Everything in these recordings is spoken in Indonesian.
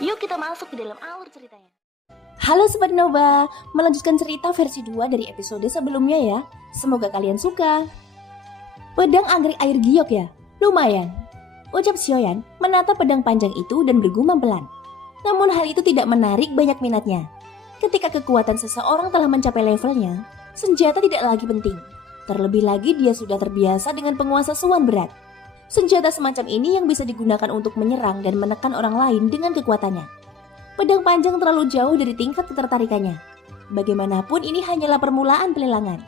Yuk kita masuk ke dalam alur ceritanya. Halo Sobat Nova, melanjutkan cerita versi 2 dari episode sebelumnya ya. Semoga kalian suka. Pedang anggrek air giok ya? Lumayan. Ucap Sioyan menatap pedang panjang itu dan bergumam pelan. Namun hal itu tidak menarik banyak minatnya. Ketika kekuatan seseorang telah mencapai levelnya, senjata tidak lagi penting. Terlebih lagi dia sudah terbiasa dengan penguasa suan berat. Senjata semacam ini yang bisa digunakan untuk menyerang dan menekan orang lain dengan kekuatannya. Pedang panjang terlalu jauh dari tingkat ketertarikannya. Bagaimanapun ini hanyalah permulaan pelelangan.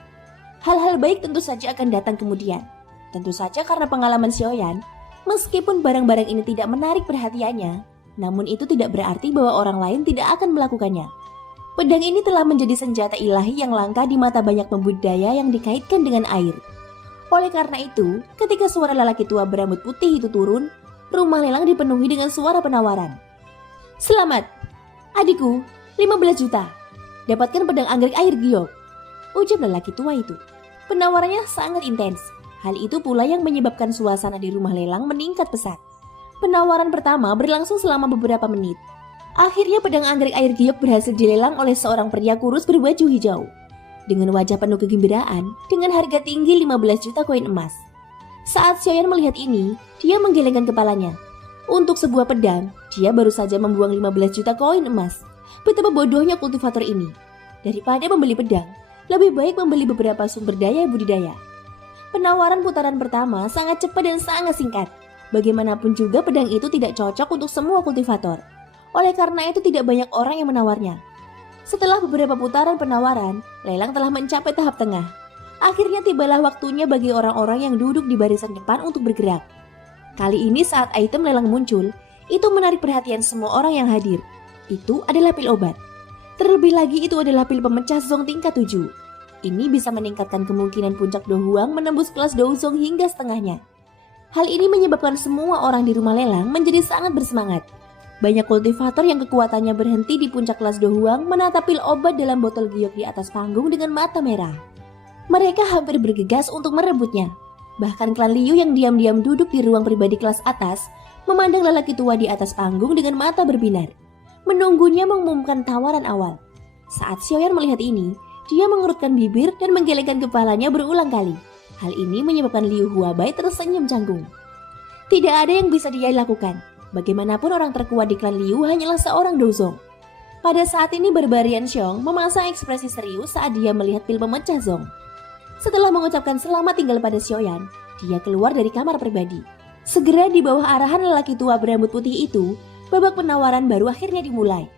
Hal-hal baik tentu saja akan datang kemudian. Tentu saja karena pengalaman Sioyan, meskipun barang-barang ini tidak menarik perhatiannya, namun itu tidak berarti bahwa orang lain tidak akan melakukannya. Pedang ini telah menjadi senjata ilahi yang langka di mata banyak pembudidaya yang dikaitkan dengan air. Oleh karena itu, ketika suara lelaki tua berambut putih itu turun, rumah lelang dipenuhi dengan suara penawaran. Selamat, adikku, 15 juta. Dapatkan pedang anggrek air giok, ucap lelaki tua itu. Penawarannya sangat intens. Hal itu pula yang menyebabkan suasana di rumah lelang meningkat pesat. Penawaran pertama berlangsung selama beberapa menit. Akhirnya pedang anggrek air giok berhasil dilelang oleh seorang pria kurus berbaju hijau. Dengan wajah penuh kegembiraan, dengan harga tinggi 15 juta koin emas. Saat Sioyan melihat ini, dia menggelengkan kepalanya. Untuk sebuah pedang, dia baru saja membuang 15 juta koin emas. Betapa bodohnya kultivator ini. Daripada membeli pedang, lebih baik membeli beberapa sumber daya budidaya. Penawaran putaran pertama sangat cepat dan sangat singkat. Bagaimanapun juga pedang itu tidak cocok untuk semua kultivator. Oleh karena itu tidak banyak orang yang menawarnya. Setelah beberapa putaran penawaran, lelang telah mencapai tahap tengah. Akhirnya tibalah waktunya bagi orang-orang yang duduk di barisan depan untuk bergerak. Kali ini saat item lelang muncul, itu menarik perhatian semua orang yang hadir. Itu adalah pil obat. Terlebih lagi itu adalah pil pemecah zong tingkat 7. Ini bisa meningkatkan kemungkinan puncak Dohuang menembus kelas Douzong hingga setengahnya. Hal ini menyebabkan semua orang di rumah lelang menjadi sangat bersemangat. Banyak kultivator yang kekuatannya berhenti di puncak kelas Dohuang menatap pil obat dalam botol giok di atas panggung dengan mata merah. Mereka hampir bergegas untuk merebutnya. Bahkan klan Liu yang diam-diam duduk di ruang pribadi kelas atas memandang lelaki tua di atas panggung dengan mata berbinar, menunggunya mengumumkan tawaran awal. Saat Sioyan melihat ini, dia mengerutkan bibir dan menggelengkan kepalanya berulang kali. Hal ini menyebabkan Liu Huabai tersenyum canggung. Tidak ada yang bisa dia lakukan. Bagaimanapun orang terkuat di klan Liu hanyalah seorang Douzong. Pada saat ini Barbarian Xiong memasang ekspresi serius saat dia melihat pil pemecah zong. Setelah mengucapkan selamat tinggal pada Sioyan, dia keluar dari kamar pribadi. Segera di bawah arahan lelaki tua berambut putih itu, babak penawaran baru akhirnya dimulai.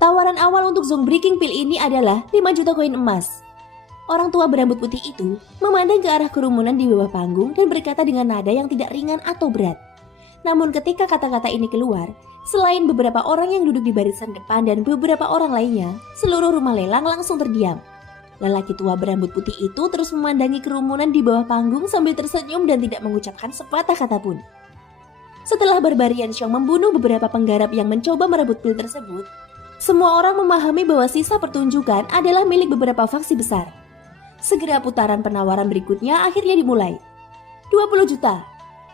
Tawaran awal untuk zong breaking pil ini adalah 5 juta koin emas. Orang tua berambut putih itu memandang ke arah kerumunan di bawah panggung dan berkata dengan nada yang tidak ringan atau berat. Namun ketika kata-kata ini keluar, selain beberapa orang yang duduk di barisan depan dan beberapa orang lainnya, seluruh rumah lelang langsung terdiam. Lelaki tua berambut putih itu terus memandangi kerumunan di bawah panggung sambil tersenyum dan tidak mengucapkan sepatah kata pun. Setelah Barbarian Xiong membunuh beberapa penggarap yang mencoba merebut pil tersebut, semua orang memahami bahwa sisa pertunjukan adalah milik beberapa faksi besar. Segera putaran penawaran berikutnya akhirnya dimulai. 20 juta.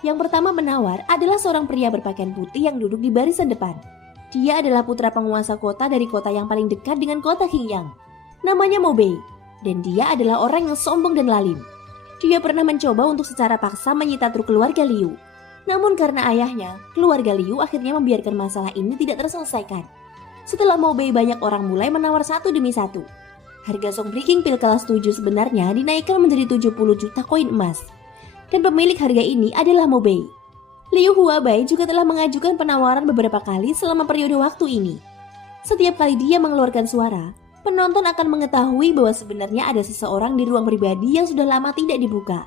Yang pertama menawar adalah seorang pria berpakaian putih yang duduk di barisan depan. Dia adalah putra penguasa kota dari kota yang paling dekat dengan kota Qingyang. Namanya Mo Bei, dan dia adalah orang yang sombong dan lalim. Dia pernah mencoba untuk secara paksa menyita truk keluarga Liu. Namun karena ayahnya, keluarga Liu akhirnya membiarkan masalah ini tidak terselesaikan. Setelah Mo Bei, banyak orang mulai menawar satu demi satu. Harga zong breaking pil kelas 7 sebenarnya dinaikkan menjadi 70 juta koin emas. Dan pemilik harga ini adalah Mo Bei. Liu Huabai juga telah mengajukan penawaran beberapa kali selama periode waktu ini. Setiap kali dia mengeluarkan suara, penonton akan mengetahui bahwa sebenarnya ada seseorang di ruang pribadi yang sudah lama tidak dibuka.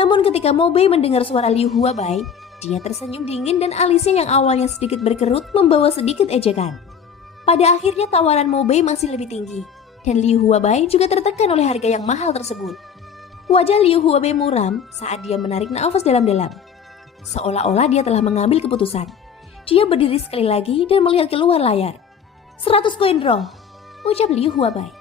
Namun ketika Mo Bei mendengar suara Liu Huabai, dia tersenyum dingin dan alisnya yang awalnya sedikit berkerut membawa sedikit ejekan. Pada akhirnya tawaran Mo Bei masih lebih tinggi, dan Liu Huabai juga tertekan oleh harga yang mahal tersebut. Wajah Liu Huabai muram saat dia menarik nafas dalam-dalam. Seolah-olah dia telah mengambil keputusan. Dia berdiri sekali lagi dan melihat keluar layar. 100 koin roh, ucap Liu Huabai.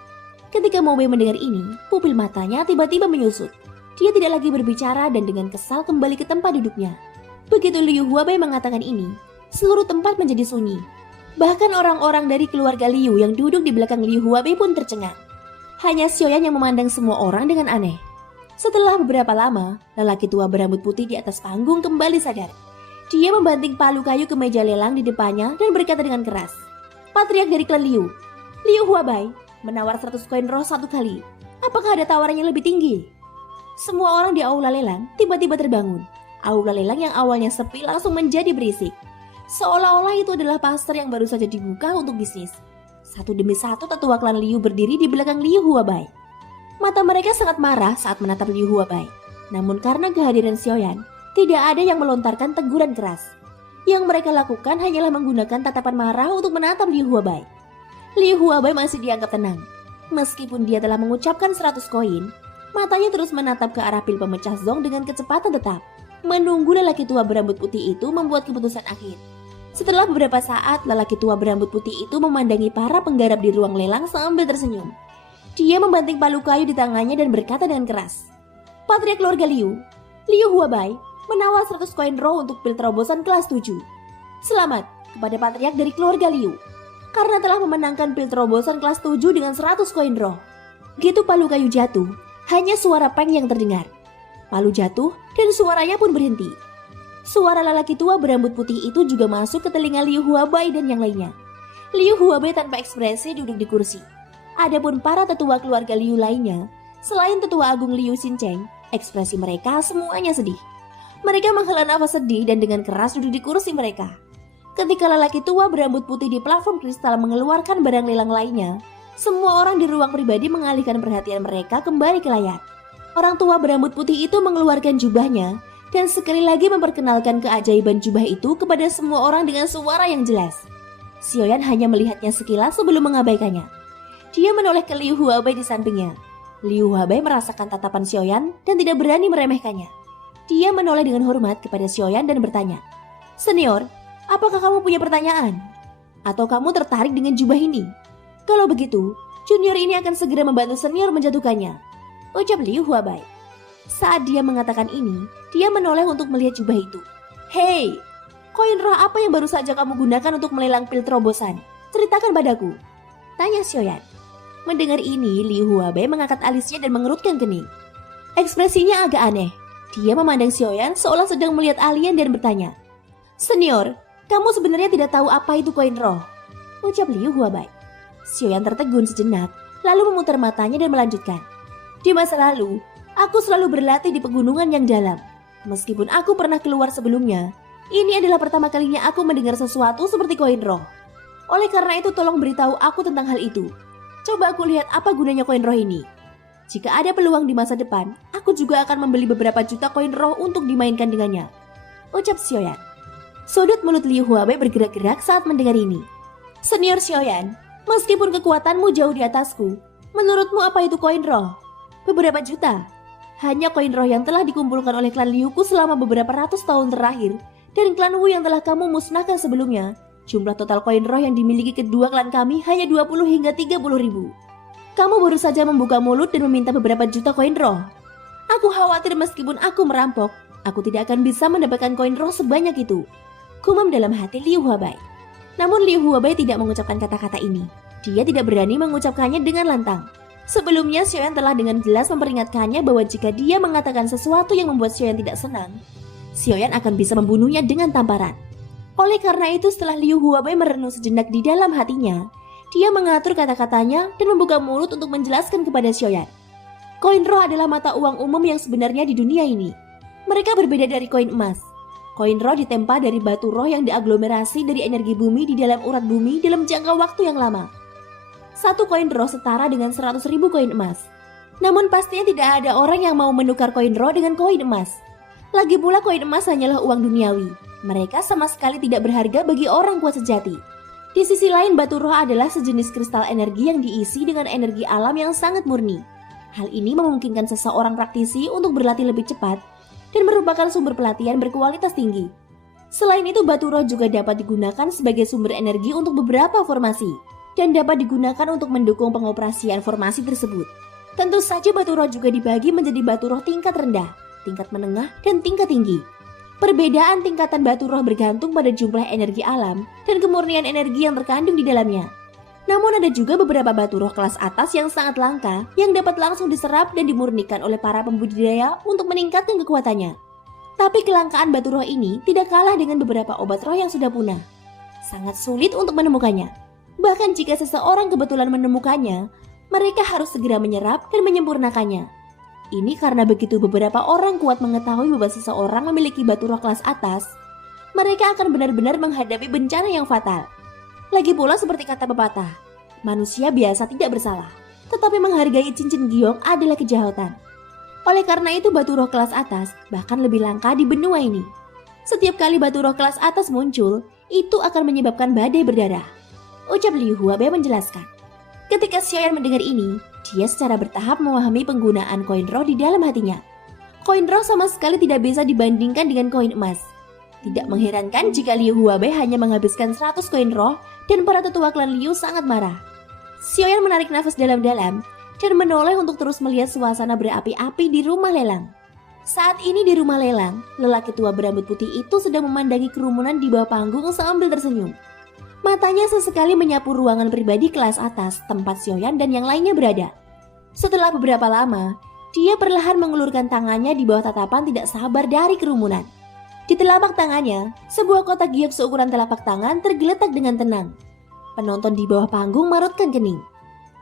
Ketika Mo Bei mendengar ini, pupil matanya tiba-tiba menyusut. Dia tidak lagi berbicara dan dengan kesal kembali ke tempat duduknya. Begitu Liu Huabai mengatakan ini, seluruh tempat menjadi sunyi. Bahkan orang-orang dari keluarga Liu yang duduk di belakang Liu Huabei pun tercengang. Hanya Xiaoyan yang memandang semua orang dengan aneh. Setelah beberapa lama, lelaki tua berambut putih di atas panggung kembali sadar. Dia membanting palu kayu ke meja lelang di depannya dan berkata dengan keras, "Patriark dari klan Liu, Liu Huabei, menawar 100 koin roh satu kali. Apakah ada tawaran yang lebih tinggi?" Semua orang di aula lelang tiba-tiba terbangun. Aula lelang yang awalnya sepi langsung menjadi berisik. Seolah-olah itu adalah pasar yang baru saja dibuka untuk bisnis. Satu demi satu tetua klan Liu berdiri di belakang Liu Huabei. Mata mereka sangat marah saat menatap Liu Huabei. Namun karena kehadiran Xiaoyan, tidak ada yang melontarkan teguran keras. Yang mereka lakukan hanyalah menggunakan tatapan marah untuk menatap Liu Huabei. Liu Huabei masih dianggap tenang. Meskipun dia telah mengucapkan 100 koin, matanya terus menatap ke arah pil pemecah zong dengan kecepatan tetap. Menunggu lelaki tua berambut putih itu membuat keputusan akhir. Setelah beberapa saat, lelaki tua berambut putih itu memandangi para penggarap di ruang lelang sambil tersenyum. Dia membanting palu kayu di tangannya dan berkata dengan keras, "Patriark keluarga Liu, Liu Huabei, menawar 100 koin roh untuk pil terobosan kelas 7. Selamat kepada patriark dari keluarga Liu, karena telah memenangkan pil terobosan kelas 7 dengan 100 koin roh." Begitu palu kayu jatuh, hanya suara peng yang terdengar. Palu jatuh dan suaranya pun berhenti. Suara lelaki tua berambut putih itu juga masuk ke telinga Liu Huabei dan yang lainnya. Liu Huabei tanpa ekspresi duduk di kursi. Adapun para tetua keluarga Liu lainnya, selain tetua agung Liu Xincheng, ekspresi mereka semuanya sedih. Mereka menghela nafas sedih dan dengan keras duduk di kursi mereka. Ketika lelaki tua berambut putih di platform kristal mengeluarkan barang lelang lainnya, semua orang di ruang pribadi mengalihkan perhatian mereka kembali ke layar. Orang tua berambut putih itu mengeluarkan jubahnya dan sekali lagi memperkenalkan keajaiban jubah itu kepada semua orang dengan suara yang jelas. Xiaoyan hanya melihatnya sekilas sebelum mengabaikannya. Dia menoleh ke Liu Huabei di sampingnya. Liu Huabei merasakan tatapan Xiaoyan dan tidak berani meremehkannya. Dia menoleh dengan hormat kepada Xiaoyan dan bertanya, "Senior, apakah kamu punya pertanyaan? Atau kamu tertarik dengan jubah ini? Kalau begitu, junior ini akan segera membantu senior menjatuhkannya," ucap Liu Huabei. Saat dia mengatakan ini, dia menoleh untuk melihat jubah itu. "Hei, koin roh apa yang baru saja kamu gunakan untuk melelang pil terobosan? Ceritakan padaku," tanya Xiaoyan. Mendengar ini, Liu Huabei mengangkat alisnya dan mengerutkan kening. Ekspresinya agak aneh. Dia memandang Xiaoyan seolah sedang melihat alien dan bertanya, "Senior, kamu sebenarnya tidak tahu apa itu koin roh?" ucap Liu Huabei. Xiaoyan tertegun sejenak, lalu memutar matanya dan melanjutkan, "Di masa lalu, aku selalu berlatih di pegunungan yang dalam. Meskipun aku pernah keluar sebelumnya, ini adalah pertama kalinya aku mendengar sesuatu seperti koin roh. Oleh karena itu tolong beritahu aku tentang hal itu. Coba aku lihat apa gunanya koin roh ini. Jika ada peluang di masa depan, aku juga akan membeli beberapa juta koin roh untuk dimainkan dengannya," ucap Xiaoyan. Sudut mulut Liu Huabei bergerak-gerak saat mendengar ini. "Senior Xiaoyan, meskipun kekuatanmu jauh di atasku, menurutmu apa itu koin roh? Beberapa juta. Hanya koin roh yang telah dikumpulkan oleh klan Liuku selama beberapa ratus tahun terakhir dan klan Wu yang telah kamu musnahkan sebelumnya. Jumlah total koin roh yang dimiliki kedua klan kami hanya 20 hingga 30 ribu. Kamu baru saja membuka mulut dan meminta beberapa juta koin roh. Aku khawatir meskipun aku merampok, aku tidak akan bisa mendapatkan koin roh sebanyak itu," gumam dalam hati Liu Huabei. Namun Liu Huabei tidak mengucapkan kata-kata ini. Dia tidak berani mengucapkannya dengan lantang. Sebelumnya Xiaoyan telah dengan jelas memperingatkannya bahwa jika dia mengatakan sesuatu yang membuat Xiaoyan tidak senang, Xiaoyan akan bisa membunuhnya dengan tamparan. Oleh karena itu setelah Liu Huabei merenung sejenak di dalam hatinya, dia mengatur kata-katanya dan membuka mulut untuk menjelaskan kepada Xiaoyan. Koin roh adalah mata uang umum yang sebenarnya di dunia ini. Mereka berbeda dari koin emas. Koin roh ditempa dari batu roh yang diaglomerasi dari energi bumi di dalam urat bumi dalam jangka waktu yang lama. Satu koin roh setara dengan 100.000 koin emas. Namun pastinya tidak ada orang yang mau menukar koin roh dengan koin emas. Lagi pula koin emas hanyalah uang duniawi. Mereka sama sekali tidak berharga bagi orang kuat sejati. Di sisi lain, batu roh adalah sejenis kristal energi yang diisi dengan energi alam yang sangat murni. Hal ini memungkinkan seseorang praktisi untuk berlatih lebih cepat dan merupakan sumber pelatihan berkualitas tinggi. Selain itu, batu roh juga dapat digunakan sebagai sumber energi untuk beberapa formasi dan dapat digunakan untuk mendukung pengoperasian formasi tersebut. Tentu saja batu roh juga dibagi menjadi batu roh tingkat rendah, tingkat menengah, dan tingkat tinggi. Perbedaan tingkatan batu roh bergantung pada jumlah energi alam dan kemurnian energi yang terkandung di dalamnya. Namun ada juga beberapa batu roh kelas atas yang sangat langka yang dapat langsung diserap dan dimurnikan oleh para pembudidaya untuk meningkatkan kekuatannya. Tapi kelangkaan batu roh ini tidak kalah dengan beberapa obat roh yang sudah punah. Sangat sulit untuk menemukannya. Bahkan jika seseorang kebetulan menemukannya, mereka harus segera menyerap dan menyempurnakannya. Ini karena begitu beberapa orang kuat mengetahui bahwa seseorang memiliki batu roh kelas atas, mereka akan benar-benar menghadapi bencana yang fatal. Lagi pula seperti kata pepatah, manusia biasa tidak bersalah, tetapi menghargai cincin giok adalah kejahatan. Oleh karena itu batu roh kelas atas bahkan lebih langka di benua ini. Setiap kali batu roh kelas atas muncul, itu akan menyebabkan badai berdarah. Ucap Liu Huabe menjelaskan. Ketika Xiaoyan mendengar ini, dia secara bertahap memahami penggunaan koin roh di dalam hatinya. Koin roh sama sekali tidak bisa dibandingkan dengan koin emas. Tidak mengherankan jika Liu Huabe hanya menghabiskan 100 koin roh dan para tetua klan Liu sangat marah. Xiaoyan menarik nafas dalam-dalam dan menoleh untuk terus melihat suasana berapi-api di rumah lelang. Saat ini di rumah lelang, lelaki tua berambut putih itu sedang memandangi kerumunan di bawah panggung sambil tersenyum. Matanya sesekali menyapu ruangan pribadi kelas atas tempat Xiaoyan dan yang lainnya berada. Setelah beberapa lama, dia perlahan mengulurkan tangannya di bawah tatapan tidak sabar dari kerumunan. Di telapak tangannya, sebuah kotak giok seukuran telapak tangan tergeletak dengan tenang. Penonton di bawah panggung marutkan kening.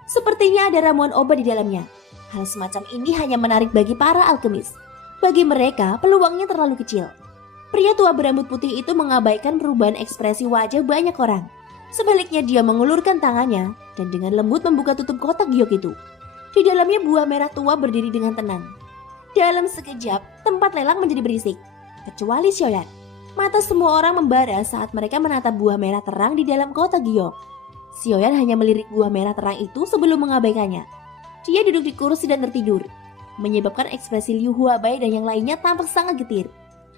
Sepertinya ada ramuan obat di dalamnya. Hal semacam ini hanya menarik bagi para alkemis. Bagi mereka, peluangnya terlalu kecil. Pria tua berambut putih itu mengabaikan perubahan ekspresi wajah banyak orang. Sebaliknya dia mengulurkan tangannya dan dengan lembut membuka tutup kotak giok itu. Di dalamnya buah merah tua berdiri dengan tenang. Dalam sekejap, tempat lelang menjadi berisik. Kecuali Xiaoyan. Mata semua orang membara saat mereka menatap buah merah terang di dalam kotak giok. Xiaoyan hanya melirik buah merah terang itu sebelum mengabaikannya. Dia duduk di kursi dan tertidur, menyebabkan ekspresi Liu Huabai dan yang lainnya tampak sangat getir.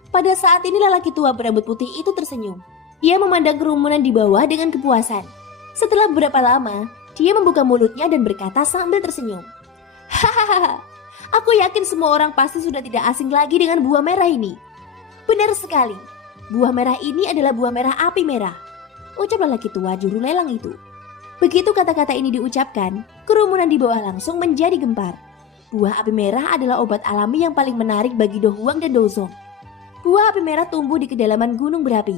Pada saat ini lelaki tua berambut putih itu tersenyum. Dia memandang kerumunan di bawah dengan kepuasan. Setelah beberapa lama, dia membuka mulutnya dan berkata sambil tersenyum. Hahaha, aku yakin semua orang pasti sudah tidak asing lagi dengan buah merah ini. Benar sekali, buah merah ini adalah buah merah api merah. Ucap lelaki tua juru lelang itu. Begitu kata-kata ini diucapkan, kerumunan di bawah langsung menjadi gempar. Buah api merah adalah obat alami yang paling menarik bagi Do Huang dan Do Zong. Buah api merah tumbuh di kedalaman gunung berapi.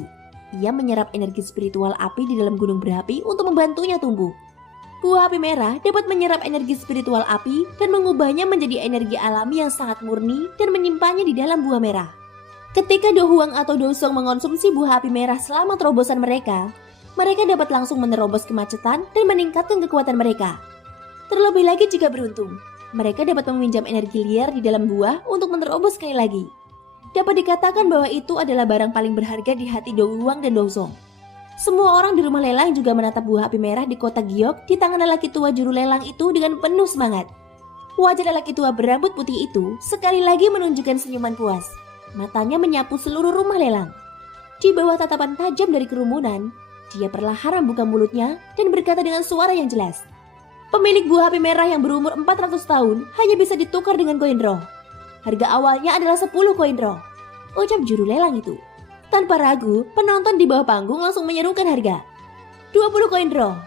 Ia menyerap energi spiritual api di dalam gunung berapi untuk membantunya tumbuh. Buah api merah dapat menyerap energi spiritual api dan mengubahnya menjadi energi alami yang sangat murni dan menyimpannya di dalam buah merah. Ketika Do Huang atau Do Zong mengonsumsi buah api merah selama terobosan mereka dapat langsung menerobos kemacetan dan meningkatkan kekuatan mereka. Terlebih lagi jika beruntung, mereka dapat meminjam energi liar di dalam buah untuk menerobos sekali lagi. Dapat dikatakan bahwa itu adalah barang paling berharga di hati Do Huang dan Do Zong. Semua orang di rumah lelang juga menatap buah api merah di kotak giok di tangan lelaki tua juru lelang itu dengan penuh semangat. Wajah lelaki tua berambut putih itu sekali lagi menunjukkan senyuman puas. Matanya menyapu seluruh rumah lelang. Di bawah tatapan tajam dari kerumunan, dia perlahan membuka mulutnya dan berkata dengan suara yang jelas. Pemilik buah api merah yang berumur 400 tahun hanya bisa ditukar dengan koin roh. Harga awalnya adalah 10 koin roh. Ucap juru lelang itu. Tanpa ragu, penonton di bawah panggung langsung menyerukan harga. 20 koin roh.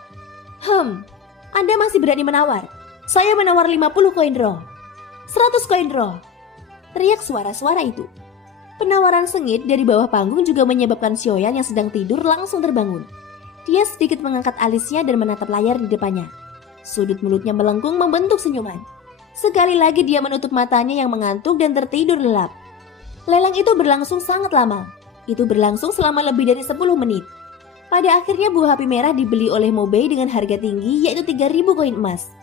Anda masih berani menawar? Saya menawar 50 koin roh. 100 koin roh. Teriak suara-suara itu. Penawaran sengit dari bawah panggung juga menyebabkan Xiaoyan yang sedang tidur langsung terbangun. Dia sedikit mengangkat alisnya dan menatap layar di depannya. Sudut mulutnya melengkung membentuk senyuman. Sekali lagi dia menutup matanya yang mengantuk dan tertidur lelap. Lelang itu berlangsung sangat lama. Itu berlangsung selama lebih dari 10 menit. Pada akhirnya buah api merah dibeli oleh Mo Bei dengan harga tinggi yaitu 3.000 koin emas.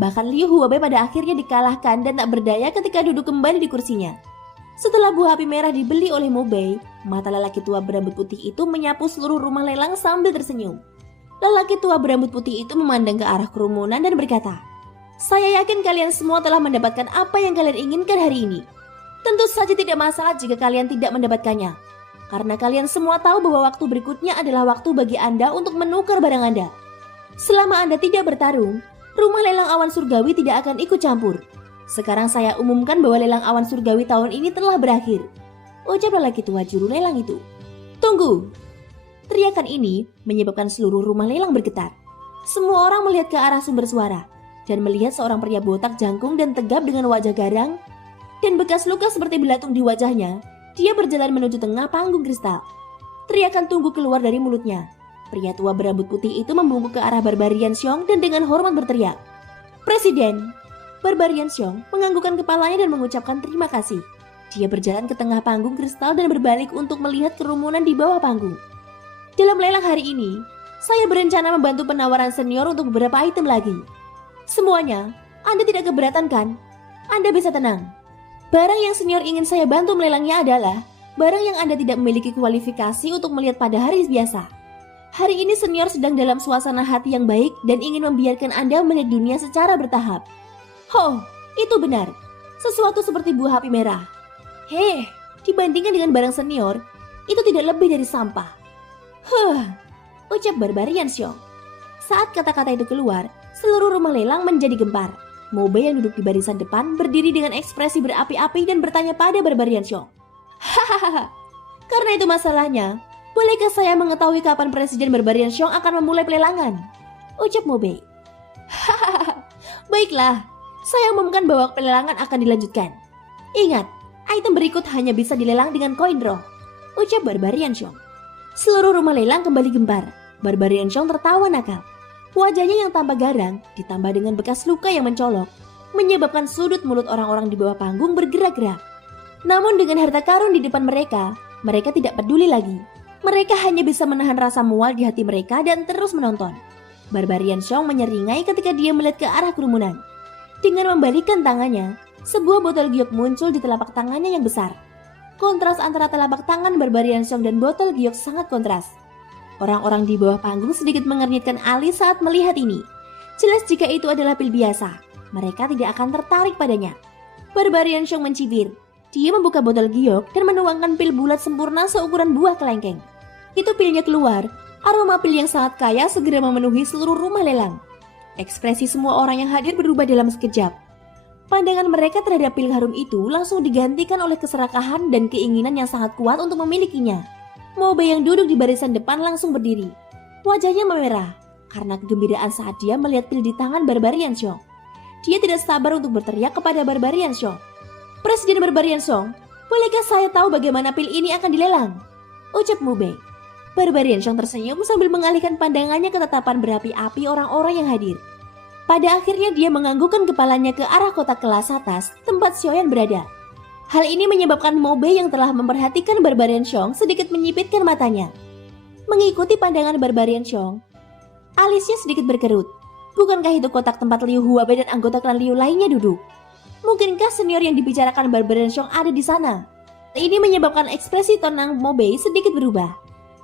Bahkan Liu Huabai pada akhirnya dikalahkan dan tak berdaya ketika duduk kembali di kursinya. Setelah buah api merah dibeli oleh Mo Bei, mata lelaki tua berambut putih itu menyapu seluruh rumah lelang sambil tersenyum. Lelaki tua berambut putih itu memandang ke arah kerumunan dan berkata, "Saya yakin kalian semua telah mendapatkan apa yang kalian inginkan hari ini. Tentu saja tidak masalah jika kalian tidak mendapatkannya. Karena kalian semua tahu bahwa waktu berikutnya adalah waktu bagi Anda untuk menukar barang Anda. Selama Anda tidak bertarung, rumah lelang awan surgawi tidak akan ikut campur. Sekarang saya umumkan bahwa lelang awan surgawi tahun ini telah berakhir. ucap lelaki tua juru lelang itu. Tunggu! Teriakan ini menyebabkan seluruh rumah lelang bergetar. Semua orang melihat ke arah sumber suara dan melihat seorang pria botak jangkung dan tegap dengan wajah garang dan bekas luka seperti belatung di wajahnya. Dia berjalan menuju tengah panggung kristal. Teriakan tunggu keluar dari mulutnya. Pria tua berambut putih itu membungkuk ke arah Barbarian Xiong dan dengan hormat berteriak, "Presiden!" Barbarian Xiong menganggukkan kepalanya dan mengucapkan terima kasih. Dia berjalan ke tengah panggung kristal dan berbalik untuk melihat kerumunan di bawah panggung. Dalam lelang hari ini, saya berencana membantu penawaran senior untuk beberapa item lagi. Semuanya, Anda tidak keberatan kan? Anda bisa tenang. Barang yang senior ingin saya bantu melelangnya adalah barang yang Anda tidak memiliki kualifikasi untuk melihat pada hari biasa. Hari ini senior sedang dalam suasana hati yang baik dan ingin membiarkan Anda melihat dunia secara bertahap. Oh, itu benar. Sesuatu seperti buah api merah. Heh, dibandingkan dengan barang senior, itu tidak lebih dari sampah. Ucap Barbarian Xiong. Saat kata-kata itu keluar, seluruh rumah lelang menjadi gempar. Mobe yang duduk di barisan depan berdiri dengan ekspresi berapi-api dan bertanya pada Barbarian Xiong. Hahaha, karena itu masalahnya, bolehkah saya mengetahui kapan Presiden Barbarian Xiong akan memulai pelelangan? Ucap Mobe. Hahaha, baiklah, saya umumkan bahwa pelelangan akan dilanjutkan. Ingat, item berikut hanya bisa dilelang dengan koin roh. Ucap Barbarian Xiong. Seluruh rumah lelang kembali gempar. Barbarian Xiong tertawa nakal. Wajahnya yang tampak garang ditambah dengan bekas luka yang mencolok menyebabkan sudut mulut orang-orang di bawah panggung bergerak-gerak. Namun dengan harta karun di depan mereka tidak peduli lagi. Mereka hanya bisa menahan rasa mual di hati mereka dan terus menonton. Barbarian Xiong menyeringai ketika dia melihat ke arah kerumunan. Dengan membalikkan tangannya, sebuah botol giok muncul di telapak tangannya yang besar. Kontras antara telapak tangan Barbarian Xiong dan botol giok sangat kontras. Orang-orang di bawah panggung sedikit mengernyitkan alis saat melihat ini. Jelas jika itu adalah pil biasa, mereka tidak akan tertarik padanya. Barbarian Xiong mencibir. Dia membuka botol giok dan menuangkan pil bulat sempurna seukuran buah kelengkeng. Itu pilnya keluar. Aroma pil yang sangat kaya segera memenuhi seluruh rumah lelang. Ekspresi semua orang yang hadir berubah dalam sekejap. Pandangan mereka terhadap pil harum itu langsung digantikan oleh keserakahan dan keinginan yang sangat kuat untuk memilikinya. Mobe yang duduk di barisan depan langsung berdiri. Wajahnya memerah karena kegembiraan saat dia melihat pil di tangan Barbarian Xiong. Dia tidak sabar untuk berteriak kepada Barbarian Xiong. Presiden Barbarian Xiong, bolehkah saya tahu bagaimana pil ini akan dilelang? Ucap Mobe. Barbarian Xiong tersenyum sambil mengalihkan pandangannya ke tatapan berapi-api orang-orang yang hadir. Pada akhirnya dia menganggukkan kepalanya ke arah kotak kelas atas tempat Xiaoyan berada. Hal ini menyebabkan Mobe yang telah memperhatikan Barbarian Xiong sedikit menyipitkan matanya. Mengikuti pandangan Barbarian Xiong, alisnya sedikit berkerut. Bukankah itu kotak tempat Liu Huabe dan anggota klan Liu lainnya duduk? Mungkinkah senior yang dibicarakan Barbarian Xiong ada di sana? Ini menyebabkan ekspresi tenang Mobe sedikit berubah.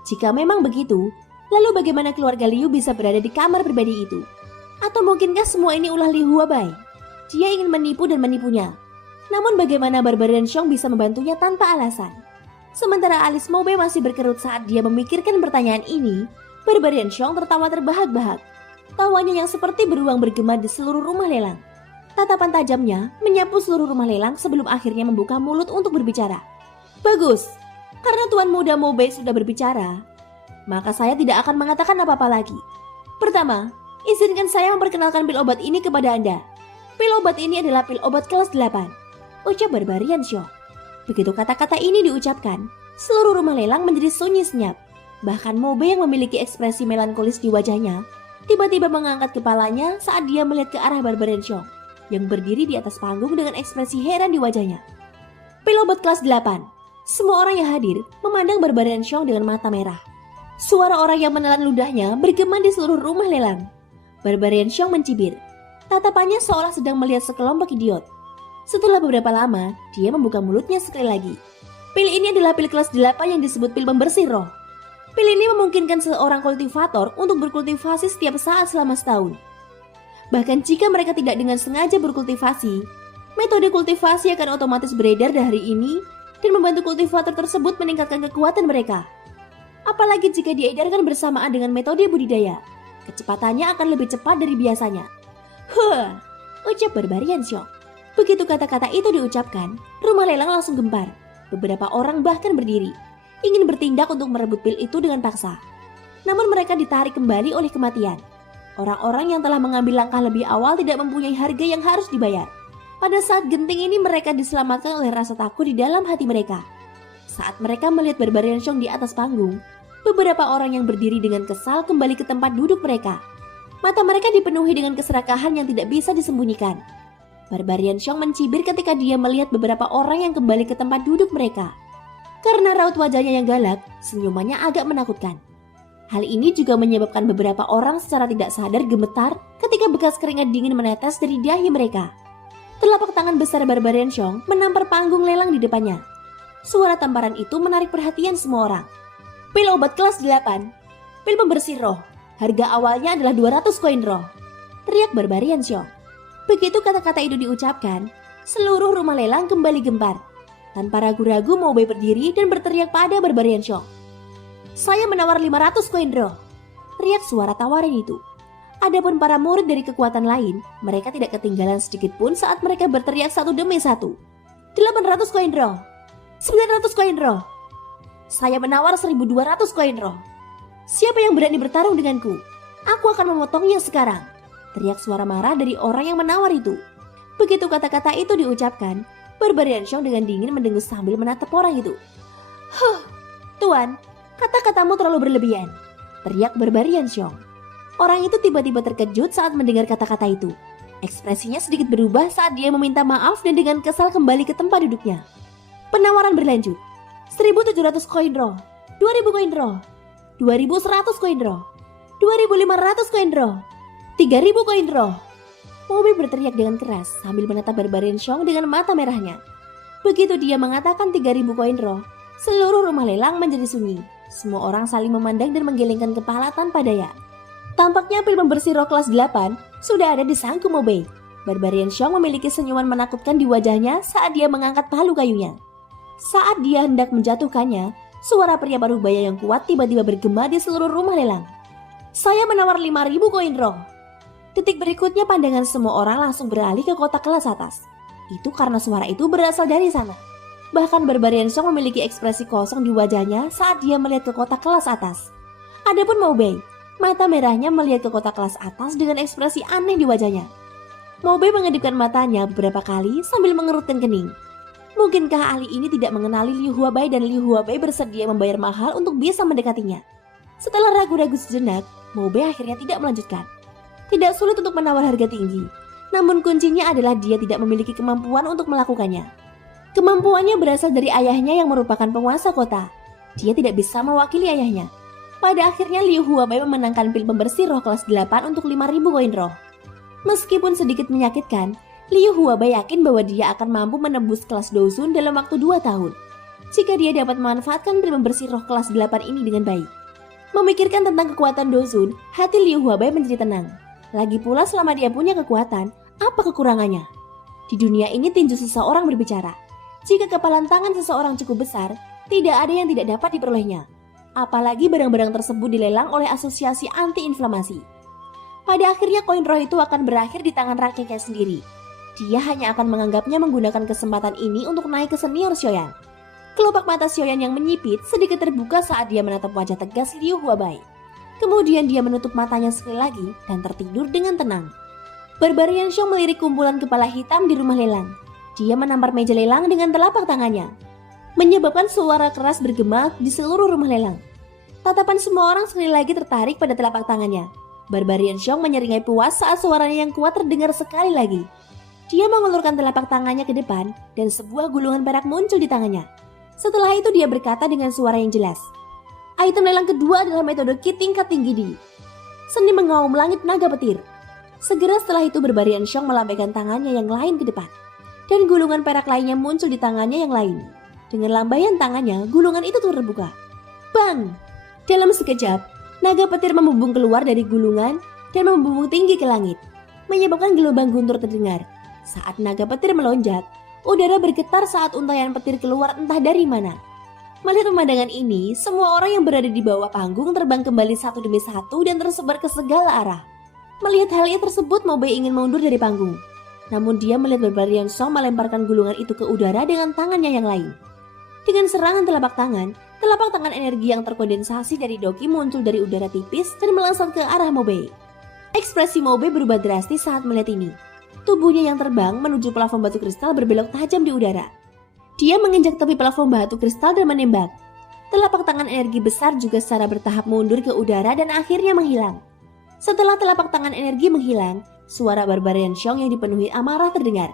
Jika memang begitu, lalu bagaimana keluarga Liu bisa berada di kamar pribadi itu? Atau mungkinkah semua ini ulah Liu Huabai? Dia ingin menipu dan menipunya. Namun bagaimana Barbarian Xiong bisa membantunya tanpa alasan? Sementara alis Mobe masih berkerut saat dia memikirkan pertanyaan ini, Barbarian Xiong tertawa terbahak-bahak. Tawanya yang seperti beruang bergema di seluruh rumah lelang. Tatapan tajamnya menyapu seluruh rumah lelang sebelum akhirnya membuka mulut untuk berbicara. Bagus, karena tuan muda Mobe sudah berbicara, maka saya tidak akan mengatakan apa-apa lagi. Pertama, izinkan saya memperkenalkan pil obat ini kepada Anda. Pil obat ini adalah pil obat kelas 8. Ucap Barbarian Xiong. Begitu kata-kata ini diucapkan, seluruh rumah lelang menjadi sunyi senyap. Bahkan Mobe yang memiliki ekspresi melankolis di wajahnya, tiba-tiba mengangkat kepalanya saat dia melihat ke arah Barbarian Xiong yang berdiri di atas panggung dengan ekspresi heran di wajahnya. Pil obat kelas 8. Semua orang yang hadir memandang Barbarian Xiong dengan mata merah. Suara orang yang menelan ludahnya bergema di seluruh rumah lelang. Barbarian Xiong mencibir. Tatapannya seolah sedang melihat sekelompok idiot. Setelah beberapa lama, dia membuka mulutnya sekali lagi. Pil ini adalah pil kelas 8 yang disebut pil pembersih roh. Pil ini memungkinkan seorang kultivator untuk berkultivasi setiap saat selama setahun. Bahkan jika mereka tidak dengan sengaja berkultivasi, metode kultivasi akan otomatis beredar dari ini dan membantu kultivator tersebut meningkatkan kekuatan mereka. Apalagi jika diedarkan bersamaan dengan metode budidaya, kecepatannya akan lebih cepat dari biasanya. Ucap Barbarian Xiong. Begitu kata-kata itu diucapkan, rumah lelang langsung gempar. Beberapa orang bahkan berdiri, ingin bertindak untuk merebut pil itu dengan paksa. Namun mereka ditarik kembali oleh kematian. Orang-orang yang telah mengambil langkah lebih awal tidak mempunyai harga yang harus dibayar. Pada saat genting ini mereka diselamatkan oleh rasa takut di dalam hati mereka. Saat mereka melihat Barbarian Xiong di atas panggung, beberapa orang yang berdiri dengan kesal kembali ke tempat duduk mereka. Mata mereka dipenuhi dengan keserakahan yang tidak bisa disembunyikan. Barbarian Xiong mencibir ketika dia melihat beberapa orang yang kembali ke tempat duduk mereka. Karena raut wajahnya yang galak, senyumannya agak menakutkan. Hal ini juga menyebabkan beberapa orang secara tidak sadar gemetar ketika bekas keringat dingin menetes dari dahi mereka. Telapak tangan besar Barbarian Xiong menampar panggung lelang di depannya. Suara tamparan itu menarik perhatian semua orang. Pil obat kelas 8, pil pembersih roh. Harga awalnya adalah 200 koin roh, teriak Barbarian Xiong. Begitu kata-kata itu diucapkan, seluruh rumah lelang kembali gempar. Tanpa ragu-ragu Mo Bei berdiri dan berteriak pada Barbarian Xiong. Saya menawar 500 koin roh, teriak suara tawaran itu. Adapun para murid dari kekuatan lain, mereka tidak ketinggalan sedikit pun saat mereka berteriak satu demi satu. 800 koin roh, 900 koin roh. Saya menawar 1200 koin roh. Siapa yang berani bertarung denganku? Aku akan memotongnya sekarang, teriak suara marah dari orang yang menawar itu. Begitu kata-kata itu diucapkan, Barbarian Xiong dengan dingin mendengus sambil menatap orang itu. Tuan, kata-katamu terlalu berlebihan, teriak Barbarian Xiong. Orang itu tiba-tiba terkejut saat mendengar kata-kata itu. Ekspresinya sedikit berubah saat dia meminta maaf dan dengan kesal kembali ke tempat duduknya. Penawaran berlanjut. 1.700 koin roh, 2.000 koin roh, 2.100 koin roh, 2.500 koin roh, 3.000 koin roh. Mo Bei berteriak dengan keras sambil menatap Barbarian Xiong dengan mata merahnya. Begitu dia mengatakan 3.000 koin roh, seluruh rumah lelang menjadi sunyi. Semua orang saling memandang dan menggelengkan kepala tanpa daya. Tampaknya pil pembersih roh kelas 8 sudah ada di sangku Mo Bei. Barbarian Xiong memiliki senyuman menakutkan di wajahnya saat dia mengangkat palu kayunya. Saat dia hendak menjatuhkannya, suara pria parubaya yang kuat tiba-tiba bergema di seluruh rumah lelang. Saya menawar 5.000 koin roh. Detik berikutnya pandangan semua orang langsung beralih ke kotak kelas atas. Itu karena suara itu berasal dari sana. Bahkan Barbarian Xiong memiliki ekspresi kosong di wajahnya saat dia melihat ke kotak kelas atas. Adapun Mo Bei, mata merahnya melihat ke kotak kelas atas dengan ekspresi aneh di wajahnya. Mo Bei mengedipkan matanya beberapa kali sambil mengerutkan kening. Mungkinkah ahli ini tidak mengenali Liu Huabai dan Liu Huabai bersedia membayar mahal untuk bisa mendekatinya? Setelah ragu-ragu sejenak, Mo Bei akhirnya tidak melanjutkan. Tidak sulit untuk menawar harga tinggi, namun kuncinya adalah dia tidak memiliki kemampuan untuk melakukannya. Kemampuannya berasal dari ayahnya yang merupakan penguasa kota. Dia tidak bisa mewakili ayahnya. Pada akhirnya Liu Huabai memenangkan pil pembersih roh kelas 8 untuk 5.000 koin roh. Meskipun sedikit menyakitkan, Liu Huabai yakin bahwa dia akan mampu menembus kelas Douzun dalam waktu 2 tahun. Jika dia dapat memanfaatkan pil pembersih roh kelas 8 ini dengan baik. Memikirkan tentang kekuatan Douzun, hati Liu Huabai menjadi tenang. Lagi pula selama dia punya kekuatan, apa kekurangannya? Di dunia ini tinju seseorang berbicara. Jika kepalan tangan seseorang cukup besar, tidak ada yang tidak dapat diperolehnya. Apalagi barang-barang tersebut dilelang oleh asosiasi anti-inflamasi. Pada akhirnya koin roh itu akan berakhir di tangan rakyatnya sendiri. Dia hanya akan menganggapnya menggunakan kesempatan ini untuk naik ke senior Xiaoyan. Kelopak mata Xiaoyan yang menyipit sedikit terbuka saat dia menatap wajah tegas Liu Huabai. Kemudian dia menutup matanya sekali lagi dan tertidur dengan tenang. Barbarian Xiong melirik kumpulan kepala hitam di rumah lelang. Dia menampar meja lelang dengan telapak tangannya, menyebabkan suara keras bergema di seluruh rumah lelang. Tatapan semua orang sekali lagi tertarik pada telapak tangannya. Barbarian Xiong menyeringai puas saat suaranya yang kuat terdengar sekali lagi. Dia mengulurkan telapak tangannya ke depan dan sebuah gulungan perak muncul di tangannya. Setelah itu dia berkata dengan suara yang jelas, item lelang kedua adalah metode Ki tingkat tinggi di seni mengaum langit naga petir. Segera setelah itu Barbarian Xiong melambaikan tangannya yang lain ke depan, dan gulungan perak lainnya muncul di tangannya yang lain. Dengan lambaian tangannya, gulungan itu terbuka. Bang! Dalam sekejap, naga petir membumbung keluar dari gulungan dan membumbung tinggi ke langit, menyebabkan gelombang guntur terdengar. Saat naga petir melonjak, udara bergetar saat untayan petir keluar entah dari mana. Melihat pemandangan ini, semua orang yang berada di bawah panggung terbang kembali satu demi satu dan tersebar ke segala arah. Melihat hal tersebut, Mo Bei ingin mundur dari panggung. Namun dia melihat Barbarian Xiong melemparkan gulungan itu ke udara dengan tangannya yang lain. Dengan serangan telapak tangan energi yang terkondensasi dari Doki muncul dari udara tipis dan melesat ke arah Mobe. Ekspresi Mobe berubah drastis saat melihat ini. Tubuhnya yang terbang menuju plafon batu kristal berbelok tajam di udara. Dia menginjak tepi plafon batu kristal dan menembak. Telapak tangan energi besar juga secara bertahap mundur ke udara dan akhirnya menghilang. Setelah telapak tangan energi menghilang, suara Barbarian Xiong yang dipenuhi amarah terdengar.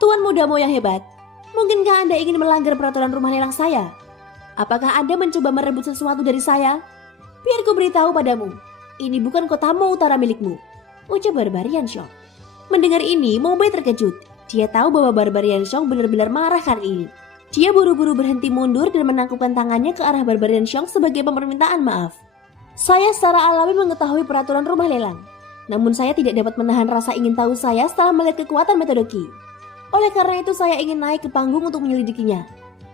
Tuan mudamu yang hebat, mungkinkah Anda ingin melanggar peraturan rumah lelang saya? Apakah Anda mencoba merebut sesuatu dari saya? Biar ku beritahu padamu, ini bukan kotamu utara milikmu, ucap Barbarian Xiong. Mendengar ini, Mobe terkejut. Dia tahu bahwa Barbarian Xiong benar-benar marah kali ini. Dia buru-buru berhenti mundur dan menangkupkan tangannya ke arah Barbarian Xiong sebagai permintaan maaf. Saya secara alami mengetahui peraturan rumah lelang, namun saya tidak dapat menahan rasa ingin tahu saya setelah melihat kekuatan metode Qi. Oleh karena itu saya ingin naik ke panggung untuk menyelidikinya.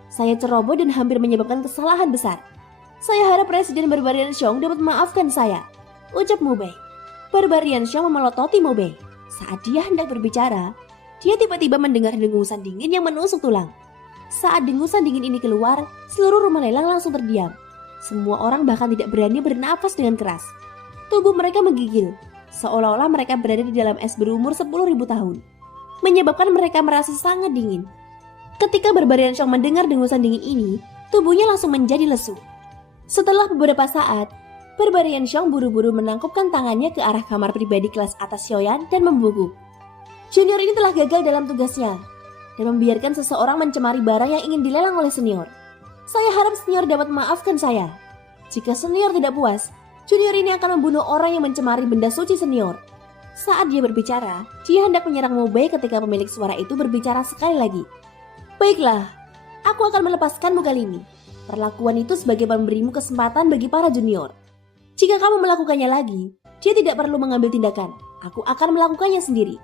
Saya ceroboh dan hampir menyebabkan kesalahan besar. Saya harap Presiden Barbarian Xiong dapat memaafkan saya, ucap Mobe. Barbarian Xiong memelototi Mobe. Saat dia hendak berbicara, dia tiba-tiba mendengar dengusan dingin yang menusuk tulang. Saat dengusan dingin ini keluar, seluruh rumah lelang langsung terdiam. Semua orang bahkan tidak berani bernafas dengan keras. Tubuh mereka menggigil, seolah-olah mereka berada di dalam es berumur 10.000 tahun, menyebabkan mereka merasa sangat dingin. Ketika Barbarian Xiong mendengar dengusan dingin ini, tubuhnya langsung menjadi lesu. Setelah beberapa saat, Barbarian Xiong buru-buru menangkupkan tangannya ke arah kamar pribadi kelas atas Xiaoyan dan membungkuk. Junior ini telah gagal dalam tugasnya dan membiarkan seseorang mencemari barang yang ingin dilelang oleh senior. Saya harap senior dapat memaafkan saya. Jika senior tidak puas, junior ini akan membunuh orang yang mencemari benda suci senior. Saat dia berbicara, dia hendak menyerang Mobe ketika pemilik suara itu berbicara sekali lagi. Baiklah, aku akan melepaskanmu kali ini. Perlakuan itu sebagai pemberimu kesempatan bagi para junior. Jika kamu melakukannya lagi, dia tidak perlu mengambil tindakan. Aku akan melakukannya sendiri.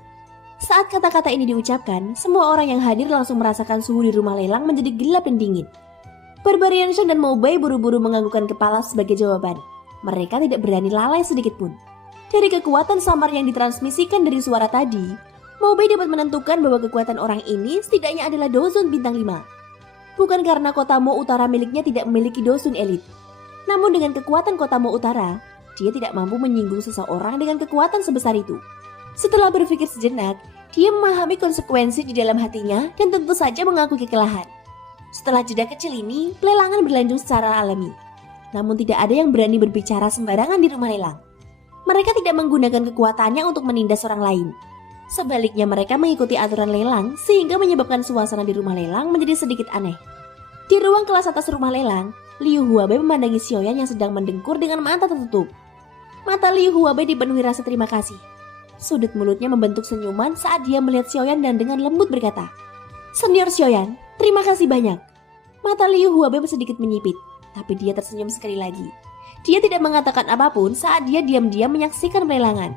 Saat kata-kata ini diucapkan, semua orang yang hadir langsung merasakan suhu di rumah lelang menjadi gelap dan dingin. Barbarian Xiong dan Mobe buru-buru menganggukkan kepala sebagai jawaban. Mereka tidak berani lalai sedikit pun. Dari kekuatan samar yang ditransmisikan dari suara tadi, Mobe dapat menentukan bahwa kekuatan orang ini setidaknya adalah Dozun bintang 5. Bukan karena Kotamo Utara miliknya tidak memiliki Dozun elit. Namun dengan kekuatan Kotamo Utara, dia tidak mampu menyinggung seseorang dengan kekuatan sebesar itu. Setelah berpikir sejenak, dia memahami konsekuensi di dalam hatinya dan tentu saja mengakui kekalahan. Setelah jeda kecil ini, pelelangan berlanjut secara alami. Namun tidak ada yang berani berbicara sembarangan di rumah lelang. Mereka tidak menggunakan kekuatannya untuk menindas orang lain. Sebaliknya mereka mengikuti aturan lelang sehingga menyebabkan suasana di rumah lelang menjadi sedikit aneh. Di ruang kelas atas rumah lelang, Liu Huabe memandangi Xiaoyan yang sedang mendengkur dengan mata tertutup. Mata Liu Huabe dipenuhi rasa terima kasih. Sudut mulutnya membentuk senyuman saat dia melihat Xiaoyan dan dengan lembut berkata, "Senior Xiaoyan, terima kasih banyak." Mata Liu Huabe sedikit menyipit, tapi dia tersenyum sekali lagi. Dia tidak mengatakan apapun saat dia diam-diam menyaksikan pelelangan.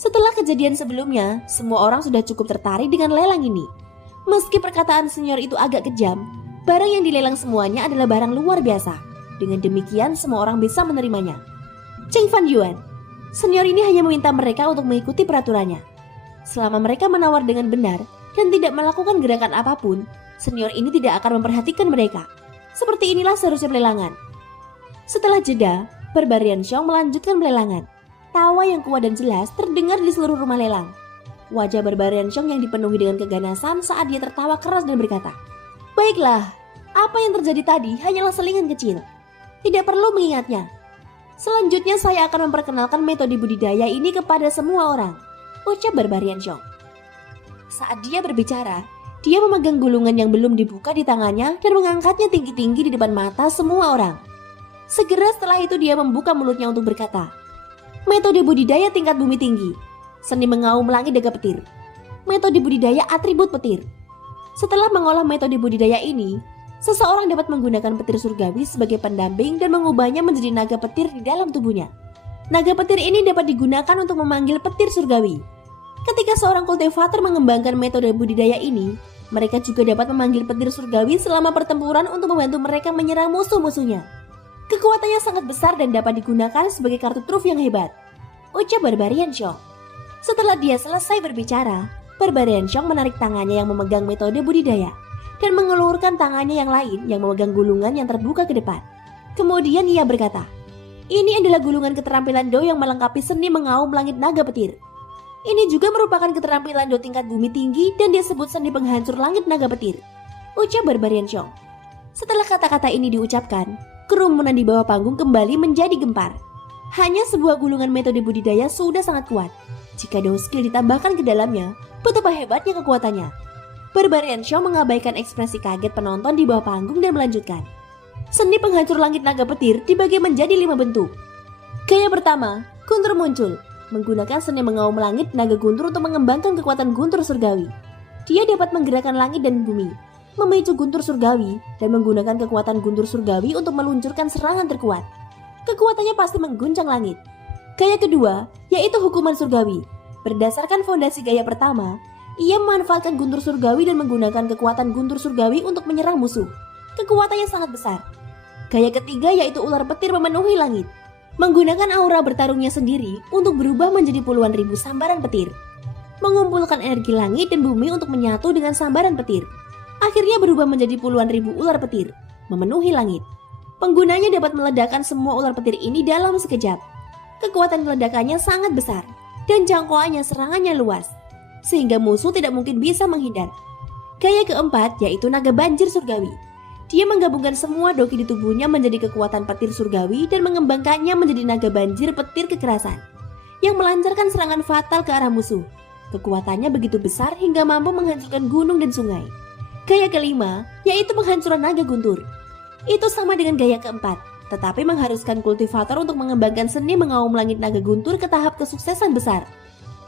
Setelah kejadian sebelumnya, semua orang sudah cukup tertarik dengan lelang ini. Meski perkataan senior itu agak kejam, barang yang dilelang semuanya adalah barang luar biasa. Dengan demikian, semua orang bisa menerimanya. Cheng Fan Yuan, senior ini hanya meminta mereka untuk mengikuti peraturannya. Selama mereka menawar dengan benar dan tidak melakukan gerakan apapun, senior ini tidak akan memperhatikan mereka. Seperti inilah seharusnya pelelangan. Setelah jeda, Barbarian Xiong melanjutkan pelelangan. Tawa yang kuat dan jelas terdengar di seluruh rumah lelang. Wajah Barbarian Xiong yang dipenuhi dengan keganasan saat dia tertawa keras dan berkata, "Baiklah, apa yang terjadi tadi hanyalah selingan kecil. Tidak perlu mengingatnya. Selanjutnya saya akan memperkenalkan metode budidaya ini kepada semua orang," ucap Barbarian Xiong. Saat dia berbicara, dia memegang gulungan yang belum dibuka di tangannya dan mengangkatnya tinggi-tinggi di depan mata semua orang. Segera setelah itu dia membuka mulutnya untuk berkata, "Metode budidaya tingkat bumi tinggi. Seni mengaum langit daga petir. Metode budidaya atribut petir." Setelah mengolah metode budidaya ini, seseorang dapat menggunakan petir surgawi sebagai pendamping dan mengubahnya menjadi naga petir di dalam tubuhnya. Naga petir ini dapat digunakan untuk memanggil petir surgawi. Ketika seorang kultivator mengembangkan metode budidaya ini, mereka juga dapat memanggil petir surgawi selama pertempuran untuk membantu mereka menyerang musuh-musuhnya. Kekuatannya sangat besar dan dapat digunakan sebagai kartu truf yang hebat, ucap Barbarian Xiong. Setelah dia selesai berbicara, Barbarian Xiong menarik tangannya yang memegang metode budidaya dan mengelurkan tangannya yang lain yang memegang gulungan yang terbuka ke depan. Kemudian ia berkata, "Ini adalah gulungan keterampilan Do yang melengkapi seni mengaum langit naga petir. Ini juga merupakan keterampilan Do tingkat bumi tinggi dan disebut seni penghancur langit naga petir," ucap Barbarian Xiong. Setelah kata-kata ini diucapkan, kerumunan di bawah panggung kembali menjadi gempar. Hanya sebuah gulungan metode budidaya sudah sangat kuat. Jika Do skill ditambahkan ke dalamnya, betapa hebatnya kekuatannya. Barbarian Xiong mengabaikan ekspresi kaget penonton di bawah panggung dan melanjutkan. Seni penghancur langit naga petir dibagi menjadi 5 bentuk. Gaya pertama, Guntur muncul, menggunakan seni mengaum langit naga guntur untuk mengembangkan kekuatan guntur surgawi. Dia dapat menggerakkan langit dan bumi, memicu guntur surgawi, dan menggunakan kekuatan guntur surgawi untuk meluncurkan serangan terkuat. Kekuatannya pasti mengguncang langit. Gaya kedua, yaitu hukuman surgawi. Berdasarkan fondasi gaya pertama, ia memanfaatkan guntur surgawi dan menggunakan kekuatan guntur surgawi untuk menyerang musuh. Kekuatannya sangat besar. Gaya ketiga yaitu ular petir memenuhi langit. Menggunakan aura bertarungnya sendiri untuk berubah menjadi puluhan ribu sambaran petir. Mengumpulkan energi langit dan bumi untuk menyatu dengan sambaran petir. Akhirnya berubah menjadi puluhan ribu ular petir, memenuhi langit. Penggunanya dapat meledakkan semua ular petir ini dalam sekejap. Kekuatan meledakannya sangat besar, dan jangkauannya serangannya luas, sehingga musuh tidak mungkin bisa menghindar. Gaya keempat yaitu naga banjir surgawi. Dia menggabungkan semua doki di tubuhnya menjadi kekuatan petir surgawi dan mengembangkannya menjadi naga banjir petir kekerasan yang melancarkan serangan fatal ke arah musuh. Kekuatannya begitu besar hingga mampu menghancurkan gunung dan sungai. Gaya kelima yaitu penghancuran naga guntur. Itu sama dengan gaya keempat, tetapi mengharuskan kultivator untuk mengembangkan seni mengaum langit naga guntur ke tahap kesuksesan besar.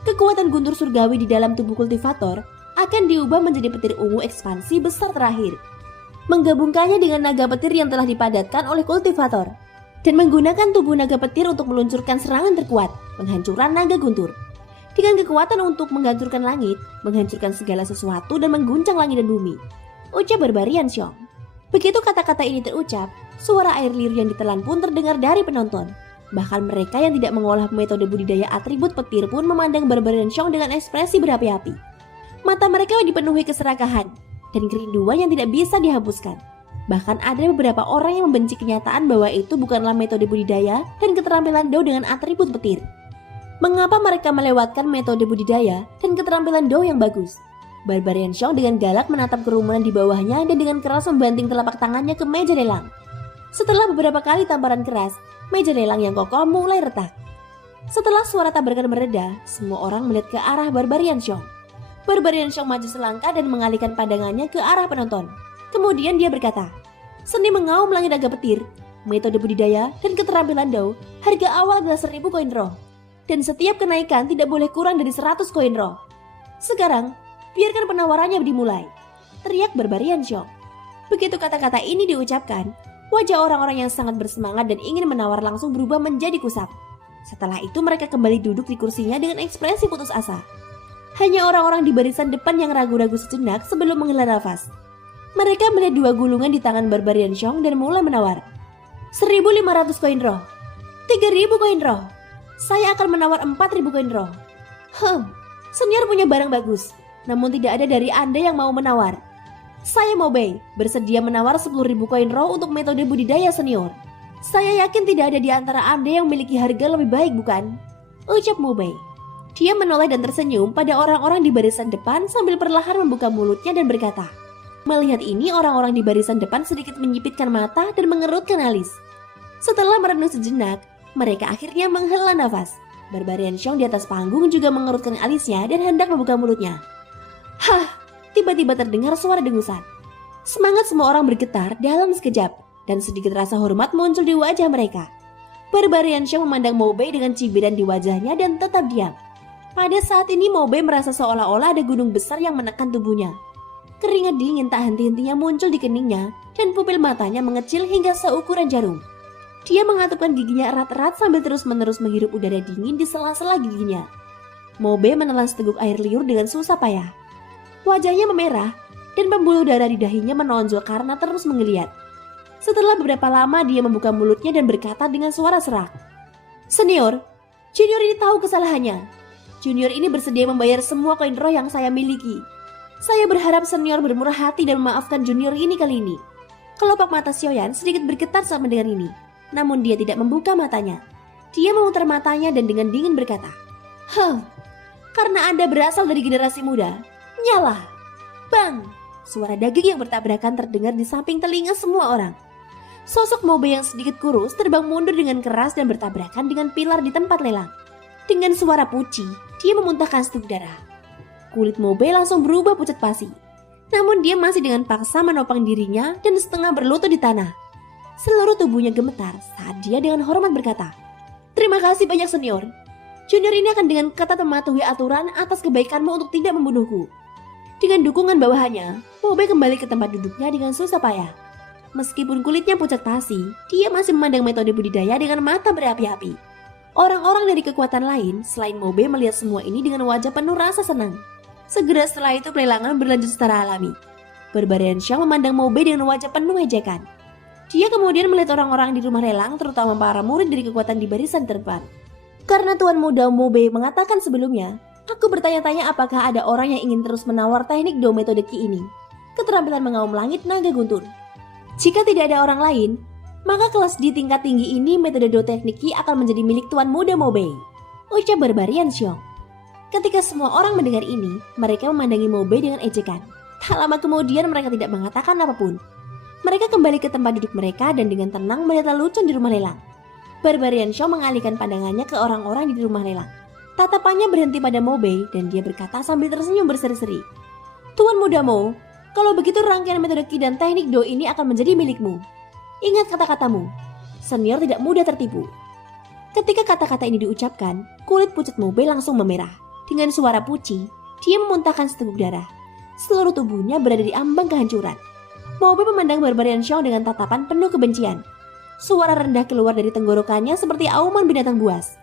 Kekuatan guntur surgawi di dalam tubuh kultivator akan diubah menjadi petir ungu ekspansi besar terakhir. Menggabungkannya dengan naga petir yang telah dipadatkan oleh kultivator dan menggunakan tubuh naga petir untuk meluncurkan serangan terkuat, penghancuran naga guntur. Dengan kekuatan untuk menghancurkan langit, menghancurkan segala sesuatu dan mengguncang langit dan bumi, ucap Barbarian Xiong. Begitu kata-kata ini terucap, suara air liur yang ditelan pun terdengar dari penonton. Bahkan mereka yang tidak mengolah metode budidaya atribut petir pun memandang Barbarian Xiong dengan ekspresi berapi-api. Mata mereka dipenuhi keserakahan dan kerinduan yang tidak bisa dihapuskan. Bahkan ada beberapa orang yang membenci kenyataan bahwa itu bukanlah metode budidaya dan keterampilan Do dengan atribut petir. Mengapa mereka melewatkan metode budidaya dan keterampilan Do yang bagus? Barbarian Xiong dengan galak menatap kerumunan di bawahnya dan dengan keras membanting telapak tangannya ke meja lelang. Setelah beberapa kali tamparan keras, meja lelang yang kokoh mulai retak. Setelah suara tabrakan mereda, semua orang melihat ke arah Barbarian Xiong. Barbarian Xiong maju selangkah dan mengalihkan pandangannya ke arah penonton. Kemudian dia berkata, "Seni mengaum langit naga petir, metode budidaya, dan keterampilan Do, harga awal adalah 1000 koin roh. Dan setiap kenaikan tidak boleh kurang dari 100 koin roh. Sekarang, biarkan penawarannya dimulai," teriak Barbarian Xiong. Begitu kata-kata ini diucapkan, wajah orang-orang yang sangat bersemangat dan ingin menawar langsung berubah menjadi kusam. Setelah itu mereka kembali duduk di kursinya dengan ekspresi putus asa. Hanya orang-orang di barisan depan yang ragu-ragu sejenak sebelum menghela nafas. Mereka melihat dua gulungan di tangan Barbarian Xiong dan mulai menawar. 1.500 koin roh, 3.000 koin roh. Saya akan menawar 4.000 koin roh. Senior punya barang bagus, namun tidak ada dari Anda yang mau menawar. Saya Mobei, bersedia menawar 10.000 koin roh untuk metode budidaya senior. Saya yakin tidak ada di antara Anda yang memiliki harga lebih baik, bukan? Ucap Mobei. Dia menoleh dan tersenyum pada orang-orang di barisan depan sambil perlahan membuka mulutnya dan berkata. Melihat ini, orang-orang di barisan depan sedikit menyipitkan mata dan mengerutkan alis. Setelah merenung sejenak, mereka akhirnya menghela nafas. Barbarian Xiong di atas panggung juga mengerutkan alisnya dan hendak membuka mulutnya. Tiba-tiba terdengar suara dengusan. Semangat semua orang bergetar dalam sekejap dan sedikit rasa hormat muncul di wajah mereka. Barbarian Xiong memandang Mobei dengan cibiran di wajahnya dan tetap diam. Pada saat ini Mobei merasa seolah-olah ada gunung besar yang menekan tubuhnya. Keringat dingin tak henti-hentinya muncul di keningnya dan pupil matanya mengecil hingga seukuran jarum. Dia mengatupkan giginya erat-erat sambil terus-menerus menghirup udara dingin di sela-sela giginya. Mobei menelan seteguk air liur dengan susah payah. Wajahnya memerah dan pembuluh darah di dahinya menonjol karena terus menggeliat. Setelah beberapa lama dia membuka mulutnya dan berkata dengan suara serak. Senior, Junior ini tahu kesalahannya. Junior ini bersedia membayar semua koin roh yang saya miliki. Saya berharap senior bermurah hati dan memaafkan junior ini kali ini. Kelopak mata Xiaoyan sedikit bergetar saat mendengar ini. Namun dia tidak membuka matanya. Dia memutar matanya dan dengan dingin berkata, karena Anda berasal dari generasi muda, nyala. Bang! Suara daging yang bertabrakan terdengar di samping telinga semua orang. Sosok Mobe yang sedikit kurus terbang mundur dengan keras dan bertabrakan dengan pilar di tempat lelang. Dengan suara puci, dia memuntahkan seteguk darah. Kulit Mobe langsung berubah pucat pasi. Namun dia masih dengan paksa menopang dirinya dan setengah berlutut di tanah. Seluruh tubuhnya gemetar saat dia dengan hormat berkata, "Terima kasih banyak senior. Junior ini akan dengan ketat mematuhi aturan atas kebaikanmu untuk tidak membunuhku." Dengan dukungan bawahannya, Mobe kembali ke tempat duduknya dengan susah payah. Meskipun kulitnya pucat pasi, dia masih memandang metode budidaya dengan mata berapi-api. Orang-orang dari kekuatan lain selain Mobe melihat semua ini dengan wajah penuh rasa senang. Segera setelah itu pelelangan berlanjut secara alami. Barbarian Xiong memandang Mobe dengan wajah penuh ejekan. Dia kemudian melihat orang-orang di rumah lelang, terutama para murid dari kekuatan di barisan terdepan. Karena tuan muda Mobe mengatakan sebelumnya, aku bertanya-tanya apakah ada orang yang ingin terus menawar teknik do metode Ki ini. Keterampilan mengaum langit naga guntur. Jika tidak ada orang lain, maka kelas di tingkat tinggi ini metode do teknik Ki akan menjadi milik tuan muda Mobe, ucap Barbarian Xiong. Ketika semua orang mendengar ini, mereka memandangi Mobe dengan ejekan. Tak lama kemudian mereka tidak mengatakan apapun. Mereka kembali ke tempat duduk mereka dan dengan tenang melihat lelucon di rumah lelang. Barbarian Xiong mengalihkan pandangannya ke orang-orang di rumah lelang. Tatapannya berhenti pada Mobe dan dia berkata sambil tersenyum berseri-seri, "Tuan muda Mo, kalau begitu rangkaian metode Ki dan teknik do ini akan menjadi milikmu. Ingat kata-katamu, senior tidak mudah tertipu." Ketika kata-kata ini diucapkan, kulit pucat Mobe langsung memerah. Dengan suara puci, dia memuntahkan seteguk darah. Seluruh tubuhnya berada di ambang kehancuran. Mobe memandang Barbarian Xiong dengan tatapan penuh kebencian. Suara rendah keluar dari tenggorokannya seperti auman binatang buas.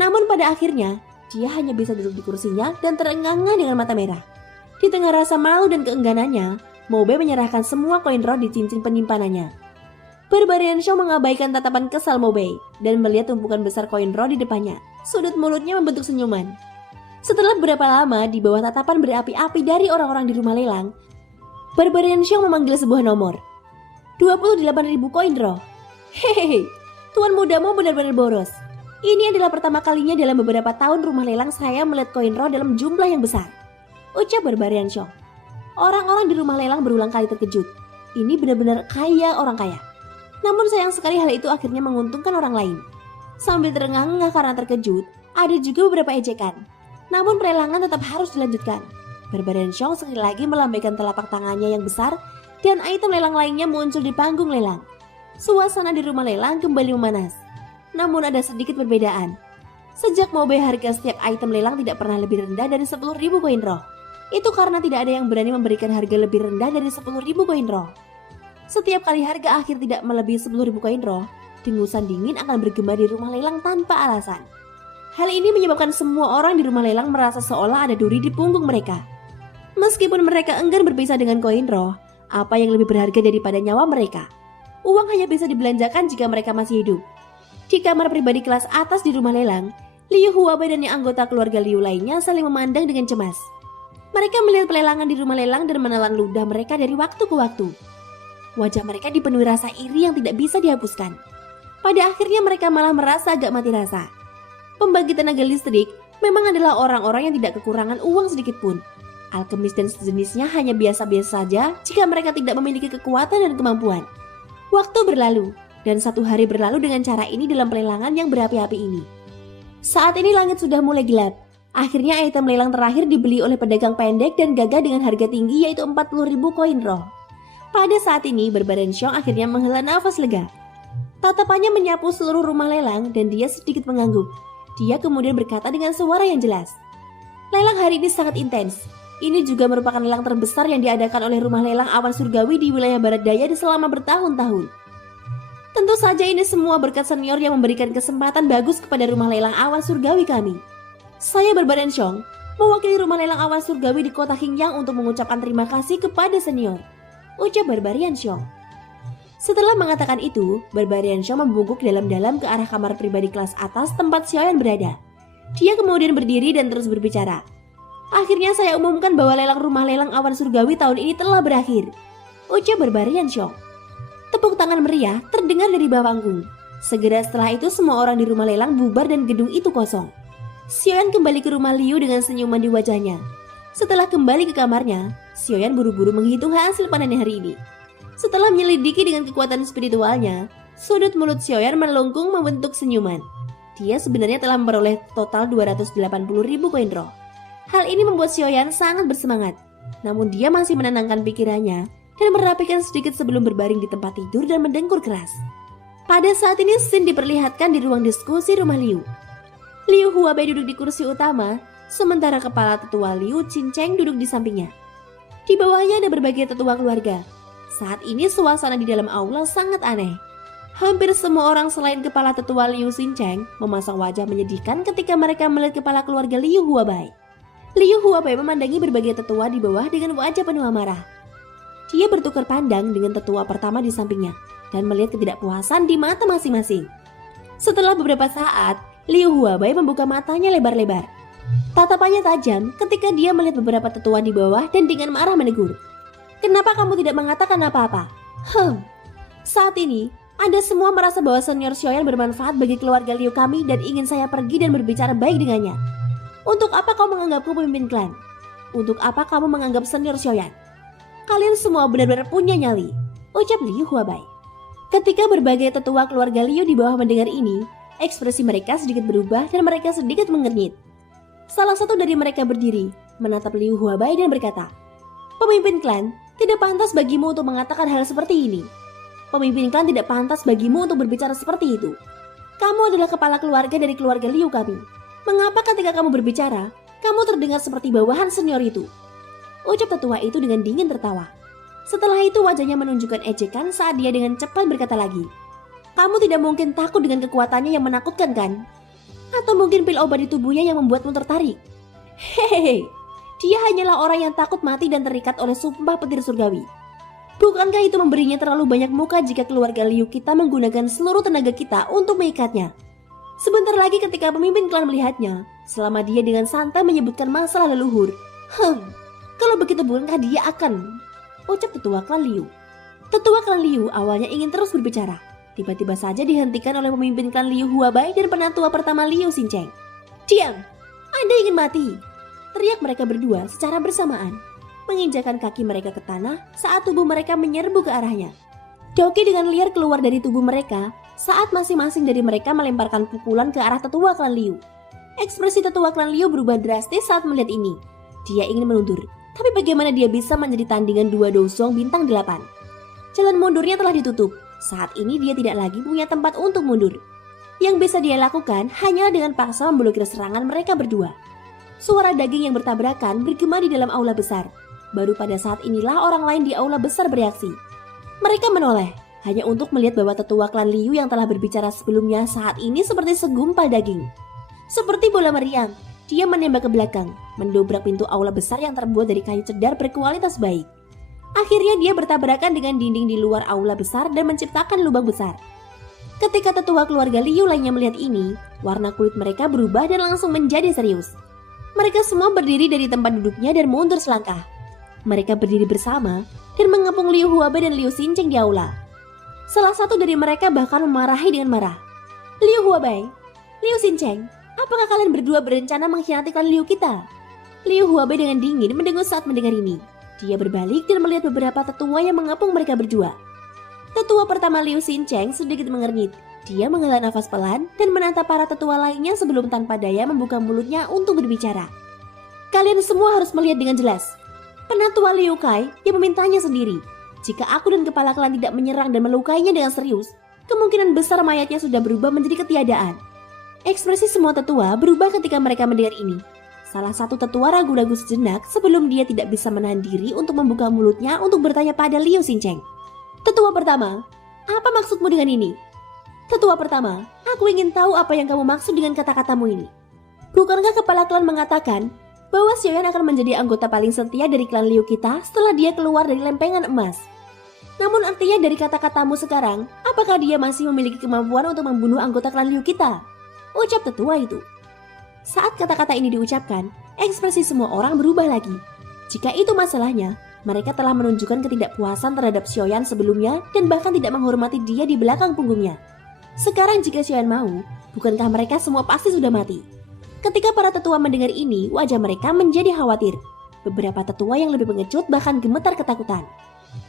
Namun pada akhirnya, dia hanya bisa duduk di kursinya dan terengah-engah dengan mata merah. Di tengah rasa malu dan keengganannya, Mobe menyerahkan semua koin roh di cincin penyimpanannya. Barbarian Xiong mengabaikan tatapan kesal Mobe dan melihat tumpukan besar koin roh di depannya. Sudut mulutnya membentuk senyuman. Setelah beberapa lama di bawah tatapan berapi-api dari orang-orang di rumah lelang, Barbarian Xiong memanggil sebuah nomor. 28.000 koin roh. Hehehe, tuan mudamu benar-benar boros. Ini adalah pertama kalinya dalam beberapa tahun rumah lelang saya melihat koin roh dalam jumlah yang besar, ucap Barbarian Xiong. Orang-orang di rumah lelang berulang kali terkejut. Ini benar-benar kaya orang kaya. Namun sayang sekali hal itu akhirnya menguntungkan orang lain. Sambil terengah-engah karena terkejut, ada juga beberapa ejekan. Namun pelelangan tetap harus dilanjutkan. Barbarian Xiong sekali lagi melambaikan telapak tangannya yang besar dan item lelang lainnya muncul di panggung lelang. Suasana di rumah lelang kembali memanas. Namun ada sedikit perbedaan. Sejak Mobe harga setiap item lelang tidak pernah lebih rendah dari 10.000 koin roh. Itu karena tidak ada yang berani memberikan harga lebih rendah dari 10.000 koin roh. Setiap kali harga akhir tidak melebihi 10.000 koin roh, dengusan dingin akan bergema di rumah lelang tanpa alasan. Hal ini menyebabkan semua orang di rumah lelang merasa seolah ada duri di punggung mereka. Meskipun mereka enggan berpisah dengan koin roh, apa yang lebih berharga daripada nyawa mereka? Uang hanya bisa dibelanjakan jika mereka masih hidup. Di kamar pribadi kelas atas di rumah lelang, Liu Huabai dan yang anggota keluarga Liu lainnya saling memandang dengan cemas. Mereka melihat pelelangan di rumah lelang dan menelan ludah mereka dari waktu ke waktu. Wajah mereka dipenuhi rasa iri yang tidak bisa dihapuskan. Pada akhirnya mereka malah merasa agak mati rasa. Pembangkit tenaga listrik memang adalah orang-orang yang tidak kekurangan uang sedikit pun. Alkemis dan sejenisnya hanya biasa-biasa saja jika mereka tidak memiliki kekuatan dan kemampuan. Waktu berlalu, dan 1 hari berlalu dengan cara ini dalam pelelangan yang berapi-api ini. Saat ini langit sudah mulai gelap. Akhirnya item lelang terakhir dibeli oleh pedagang pendek dan gagah dengan harga tinggi yaitu 40.000 koin roh. Pada saat ini Barbarian Xiong akhirnya menghela nafas lega. Tatapannya menyapu seluruh rumah lelang dan dia sedikit mengangguk. Dia kemudian berkata dengan suara yang jelas, "Lelang hari ini sangat intens. Ini juga merupakan lelang terbesar yang diadakan oleh rumah lelang awan surgawi di wilayah barat daya selama bertahun-tahun. Tentu saja ini semua berkat senior yang memberikan kesempatan bagus kepada rumah lelang awan surgawi kami. Saya Barbarian Xiong, mewakili rumah lelang awan surgawi di kota Qingyang untuk mengucapkan terima kasih kepada senior," ucap Barbarian Xiong. Setelah mengatakan itu, Barbarian Xiong membungkuk dalam-dalam ke arah kamar pribadi kelas atas tempat Xiaoyan berada. Dia kemudian berdiri dan terus berbicara. Akhirnya saya umumkan bahwa lelang rumah lelang awan surgawi tahun ini telah berakhir, ucap Barbarian shock. Tepuk tangan meriah terdengar dari bawah panggung. Segera setelah itu semua orang di rumah lelang bubar dan gedung itu kosong. Xiaoyan kembali ke rumah Liu dengan senyuman di wajahnya. Setelah kembali ke kamarnya, Xiaoyan buru-buru menghitung hasil panennya hari ini. Setelah menyelidiki dengan kekuatan spiritualnya, sudut mulut Xiaoyan melengkung membentuk senyuman. Dia sebenarnya telah memperoleh total 280.000 koin roh. Hal ini membuat Xiaoyan sangat bersemangat. Namun dia masih menenangkan pikirannya dan merapikan sedikit sebelum berbaring di tempat tidur dan mendengkur keras. Pada saat ini Xin diperlihatkan di ruang diskusi rumah Liu. Liu Huabei duduk di kursi utama, sementara kepala tetua Liu Qingcheng duduk di sampingnya. Di bawahnya ada berbagai tetua keluarga. Saat ini suasana di dalam aula sangat aneh. Hampir semua orang selain kepala tetua Liu Qingcheng memasang wajah menyedihkan ketika mereka melihat kepala keluarga Liu Huabei. Liu Huabei memandangi berbagai tetua di bawah dengan wajah penuh amarah. Dia bertukar pandang dengan tetua pertama di sampingnya dan melihat ketidakpuasan di mata masing-masing. Setelah beberapa saat, Liu Huabei membuka matanya lebar-lebar. Tatapannya tajam ketika dia melihat beberapa tetua di bawah dan dengan marah menegur. "Kenapa kamu tidak mengatakan apa-apa?" Saat ini, Anda semua merasa bahwa senior Xiaoyan bermanfaat bagi keluarga Liu kami dan ingin saya pergi dan berbicara baik dengannya. Untuk apa kau menganggapku pemimpin klan? Untuk apa kamu menganggap senior Xiaoyan? Kalian semua benar-benar punya nyali, ucap Liu Huabei. Ketika berbagai tetua keluarga Liu di bawah mendengar ini, ekspresi mereka sedikit berubah dan mereka sedikit mengernyit. Salah satu dari mereka berdiri, menatap Liu Huabei dan berkata, "Pemimpin klan, tidak pantas bagimu untuk mengatakan hal seperti ini. Pemimpin klan tidak pantas bagimu untuk berbicara seperti itu. Kamu adalah kepala keluarga dari keluarga Liu kami. Mengapa ketika kamu berbicara, kamu terdengar seperti bawahan senior itu?" Ucap tetua itu dengan dingin tertawa. Setelah itu wajahnya menunjukkan ejekan saat dia dengan cepat berkata lagi, "Kamu tidak mungkin takut dengan kekuatannya yang menakutkan kan? Atau mungkin pil obat di tubuhnya yang membuatmu tertarik? Hehehe, dia hanyalah orang yang takut mati dan terikat oleh sumpah petir surgawi. Bukankah itu memberinya terlalu banyak muka jika keluarga Liu kita menggunakan seluruh tenaga kita untuk mengikatnya? Sebentar lagi ketika pemimpin klan melihatnya, selama dia dengan santai menyebutkan masalah leluhur. Kalau begitu bukankah dia akan?" Ucap tetua klan Liu. Tetua klan Liu awalnya ingin terus berbicara. Tiba-tiba saja dihentikan oleh pemimpin klan Liu Huabei dan penatua pertama Liu Qingcheng. "Diam! Anda ingin mati!" teriak mereka berdua secara bersamaan, menginjakan kaki mereka ke tanah saat tubuh mereka menyerbu ke arahnya. Doki dengan liar keluar dari tubuh mereka saat masing-masing dari mereka melemparkan pukulan ke arah tetua klan Liu. Ekspresi tetua klan Liu berubah drastis saat melihat ini. Dia ingin mundur, tapi bagaimana dia bisa menjadi tandingan dua dosong bintang 8? Jalan mundurnya telah ditutup. Saat ini dia tidak lagi punya tempat untuk mundur. Yang bisa dia lakukan hanyalah dengan paksa memblokir serangan mereka berdua. Suara daging yang bertabrakan bergema di dalam aula besar. Baru pada saat inilah orang lain di aula besar bereaksi. Mereka menoleh, hanya untuk melihat bahwa tetua klan Liu yang telah berbicara sebelumnya saat ini seperti segumpal daging. Seperti bola meriam, dia menembak ke belakang, mendobrak pintu aula besar yang terbuat dari kayu cedar berkualitas baik. Akhirnya dia bertabrakan dengan dinding di luar aula besar dan menciptakan lubang besar. Ketika tetua keluarga Liu lainnya melihat ini, warna kulit mereka berubah dan langsung menjadi serius. Mereka semua berdiri dari tempat duduknya dan mundur selangkah. Mereka berdiri bersama dan mengepung Liu Huabei dan Liu Qingcheng di aula. Salah satu dari mereka bahkan memarahi dengan marah. "Liu Huabei, Liu Qingcheng, apakah kalian berdua berencana mengkhianati klan Liu kita?" Liu Huabei dengan dingin mendengus saat mendengar ini. Dia berbalik dan melihat beberapa tetua yang mengepung mereka berdua. Tetua pertama Liu Qingcheng sedikit mengernyit. Dia menghela nafas pelan dan menatap para tetua lainnya sebelum tanpa daya membuka mulutnya untuk berbicara. "Kalian semua harus melihat dengan jelas. Penatua Liu Kai yang memintanya sendiri. Jika aku dan kepala klan tidak menyerang dan melukainya dengan serius, kemungkinan besar mayatnya sudah berubah menjadi ketiadaan." Ekspresi semua tetua berubah ketika mereka mendengar ini. Salah satu tetua ragu-ragu sejenak sebelum dia tidak bisa menahan diri untuk membuka mulutnya untuk bertanya pada Liu Qingcheng. "Tetua pertama, apa maksudmu dengan ini?" "Tetua pertama, aku ingin tahu apa yang kamu maksud dengan kata-katamu ini. Bukankah kepala klan mengatakan bahwa Xiaoyan akan menjadi anggota paling setia dari klan Liu kita setelah dia keluar dari lempengan emas? Namun artinya dari kata-katamu sekarang, apakah dia masih memiliki kemampuan untuk membunuh anggota klan Liu kita?" Ucap tetua itu. Saat kata-kata ini diucapkan, ekspresi semua orang berubah lagi. Jika itu masalahnya, mereka telah menunjukkan ketidakpuasan terhadap Xiaoyan sebelumnya dan bahkan tidak menghormati dia di belakang punggungnya. Sekarang jika Xiaoyan mau, bukankah mereka semua pasti sudah mati? Ketika para tetua mendengar ini, wajah mereka menjadi khawatir. Beberapa tetua yang lebih pengecut bahkan gemetar ketakutan.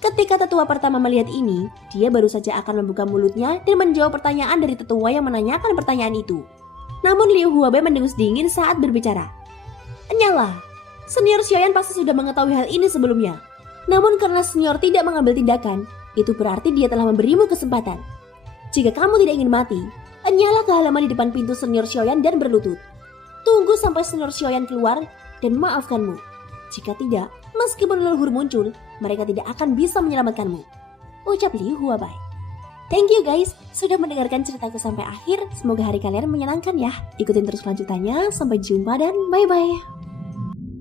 Ketika tetua pertama melihat ini, dia baru saja akan membuka mulutnya dan menjawab pertanyaan dari tetua yang menanyakan pertanyaan itu. Namun Liu Huabai mendengus dingin saat berbicara. Nyala, senior Xiaoyan pasti sudah mengetahui hal ini sebelumnya. Namun karena senior tidak mengambil tindakan, itu berarti dia telah memberimu kesempatan. Jika kamu tidak ingin mati, nyala ke halaman di depan pintu senior Xiaoyan dan berlutut. Tunggu sampai senior Xiaoyan keluar dan maafkanmu. Jika tidak, meskipun leluhur muncul, mereka tidak akan bisa menyelamatkanmu. Ucap Liu Huabai. Thank you guys, sudah mendengarkan ceritaku sampai akhir. Semoga hari kalian menyenangkan ya. Ikutin terus kelanjutannya. Sampai jumpa dan bye-bye.